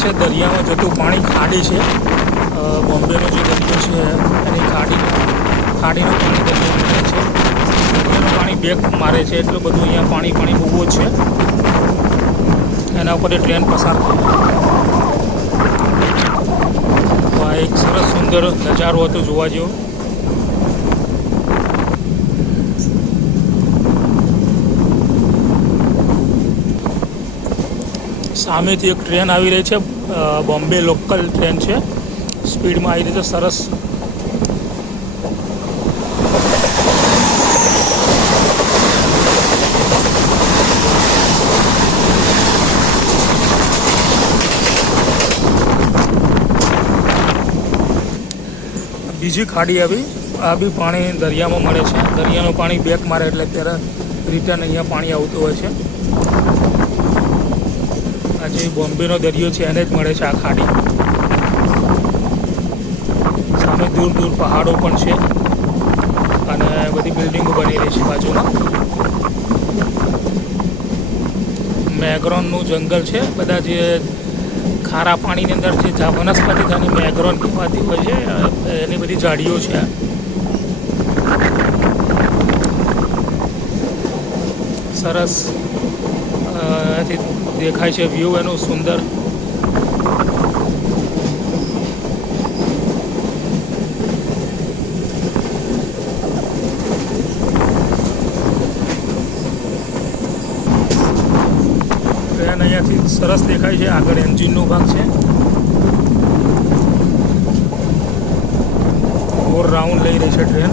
છે દરિયામાં જતું પાણી ખાડી છે. બોમ્બેનો જે દરિયો છે એની ખાડીનું પાણી દરિયામાં જાય છે. દરિયાનું પાણી બેક મારે છે એટલું બધું અહીંયા પાણી બહુ જ છે. એના ઉપર ટ્રેન પસાર થઈ. તો આ એક સરસ સુંદર નજારો હતો જોવા જેવો. સામેથી એક ટ્રેન આવી રહી છે. બોમ્બે લોકલ ટ્રેન છે. સ્પીડમાં આવી રહી છે. સરસ. બીજી ખાડી આવી. આ બી પાણી દરિયામાં મળે છે. દરિયાનું પાણી બેક મારે એટલે ત્યારે રિટર્ન અહીંયા પાણી આવતું હોય છે. આ જે બોમ્બેનો દરિયો છે એને જ મળે છે આ ખાડી. સામે દૂર દૂર પહાડો પણ છે અને બધી બિલ્ડિંગો બની રહી છે બાજુમાં. મેગ્રોનનું જંગલ છે. બધા જે ખારા પાણીની અંદર જે વનસ્પતિ થાય મેગ્રોન કહેવાતી હોય છે એની બધી ઝાડીઓ છે. સરસ દેખાય છે વ્યૂ એનું સુંદર. ટ્રેન અહીંયાથી સરસ દેખાય છે. આગળ એન્જિનનો ભાગ છે. ઓર રાઉન્ડ લઈ રહી છે ટ્રેન.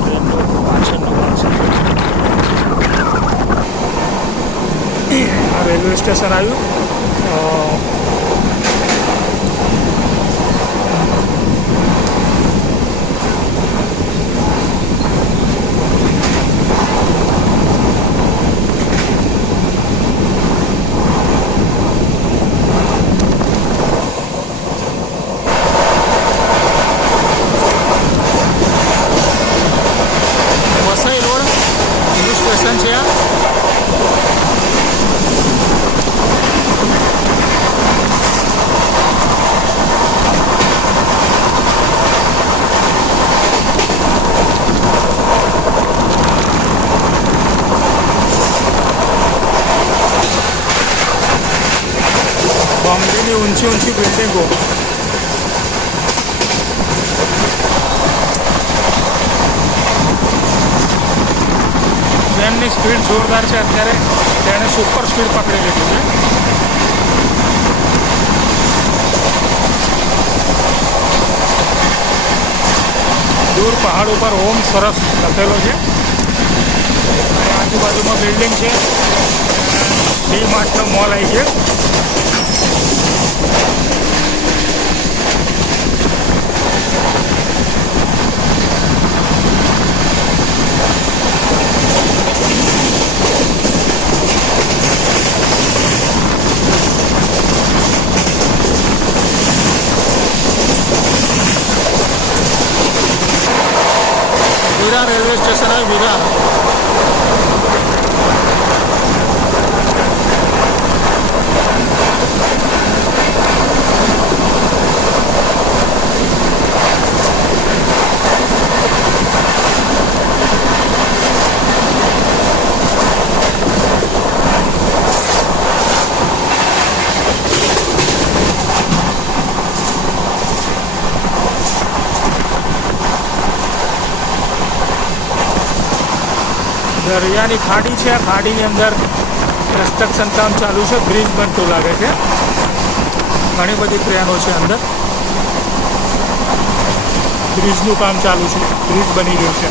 ટ્રેનનો પાછળનો ભાગ છે. આ રેલવે સ્ટેશન આવ્યું. વસઈ રોડ એનું સ્ટેશન છે આ. બોમ્બેની ઊંચી બિલ્ડિંગો. ટ્રેનની સ્પીડ જોરદાર છે. અત્યારે તેણે સુપર સ્પીડ પકડી લીધી છે. દૂર પહાડ ઉપર ઓમ સરસ લખેલો છે. અને આજુબાજુમાં બિલ્ડિંગ છે. ડી-માર્ટનો મોલ આવી છે. વિરાર રેલવે સ્ટેશન આવે. વિરાર દરિયાની ખાડી છે. આ ખાડીની અંદર કન્સ્ટ્રક્શન કામ ચાલુ છે. બ્રિજ બનતું લાગે છે. ઘણી બધી ટ્રેનો છે અંદર. બ્રિજનું કામ ચાલુ છે. બ્રિજ બની રહ્યું છે.